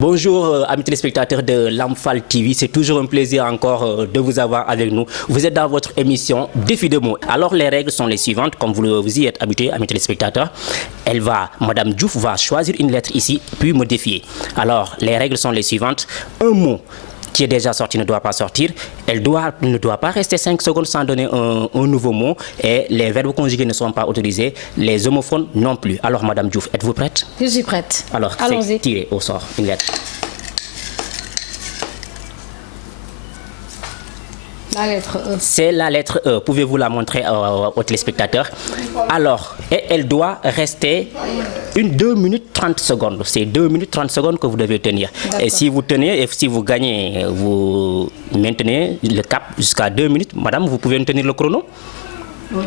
Bonjour amis téléspectateurs de Lamfal TV, c'est toujours un plaisir encore de vous avoir avec nous. Vous êtes dans votre émission Défi de mots. Alors les règles sont les suivantes, comme vous y êtes habitués amis téléspectateurs. Madame Diouf va choisir une lettre ici, puis me défier. Alors les règles sont les suivantes. Un mot qui est déjà sorti ne doit pas sortir. Elle ne doit pas rester 5 secondes sans donner un nouveau mot. Et les verbes conjugués ne sont pas autorisés. Les homophones non plus. Alors, Madame Diouf, êtes-vous prête? Je suis prête. Alors, c'est tiré au sort une lettre. La lettre E. C'est la lettre E. Pouvez-vous la montrer aux téléspectateurs? Alors, elle doit rester 2 minutes 30 secondes. C'est 2 minutes 30 secondes que vous devez tenir. Et si vous tenez, et si vous gagnez, vous maintenez le cap jusqu'à 2 minutes. Madame, vous pouvez tenir le chrono? Oui.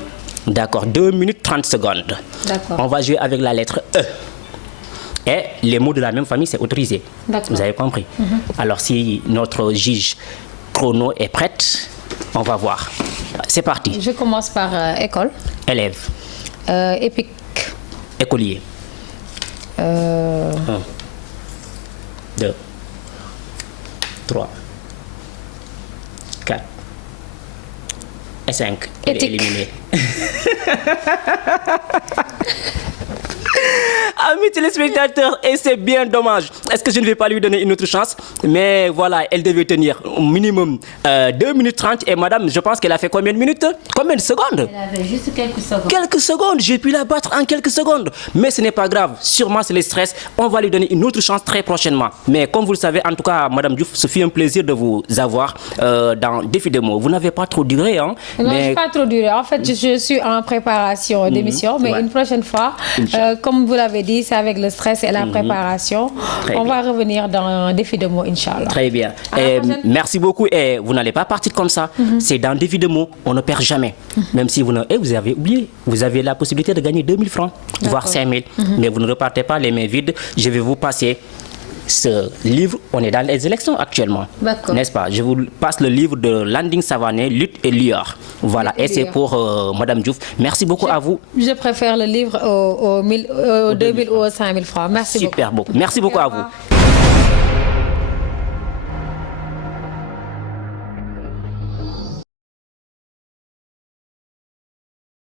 D'accord, 2 minutes 30 secondes. D'accord. On va jouer avec la lettre E. Et les mots de la même famille, c'est autorisé. Vous avez compris? Alors, si notre juge chrono est prête, on va voir. C'est parti. Je commence par école. Élève. Épique. Écolier. 1, 2, 3, 4 et 5. Elle est éliminée. Amis téléspectateurs, et c'est bien dommage. Est-ce que je ne vais pas lui donner une autre chance? Mais voilà, elle devait tenir au minimum 2 minutes 30. Et madame, je pense qu'elle a fait combien de minutes? Combien de secondes? Elle avait juste quelques secondes. Quelques secondes, j'ai pu la battre en quelques secondes. Mais ce n'est pas grave, sûrement c'est le stress. On va lui donner une autre chance très prochainement. Mais comme vous le savez, en tout cas, madame Diouf, ce fut un plaisir de vous avoir dans Défi de mots. Vous n'avez pas trop duré, hein? Non, je n'ai pas trop duré. En fait, je suis en préparation d'émission, mais une prochaine fois, comme vous l'avez dit, c'est avec le stress et la préparation. On va revenir dans Défi de mots, Inch'Allah. Très bien. Et merci beaucoup. Et vous n'allez pas partir comme ça. C'est dans Défi de mots, on ne perd jamais. Même si vous avez oublié, vous avez la possibilité de gagner 2000 francs, voire 5000. Mais vous ne repartez pas les mains vides. Je vais vous passer ce livre. On est dans les élections actuellement, n'est-ce pas? Je vous passe le livre de Landing Savané, Lutte et Lueur. Voilà, et c'est pour Madame Diouf. Merci beaucoup à vous. Je préfère le livre aux 2000 ou aux 5000 francs. Merci beaucoup. Super beaucoup. Merci beaucoup à vous.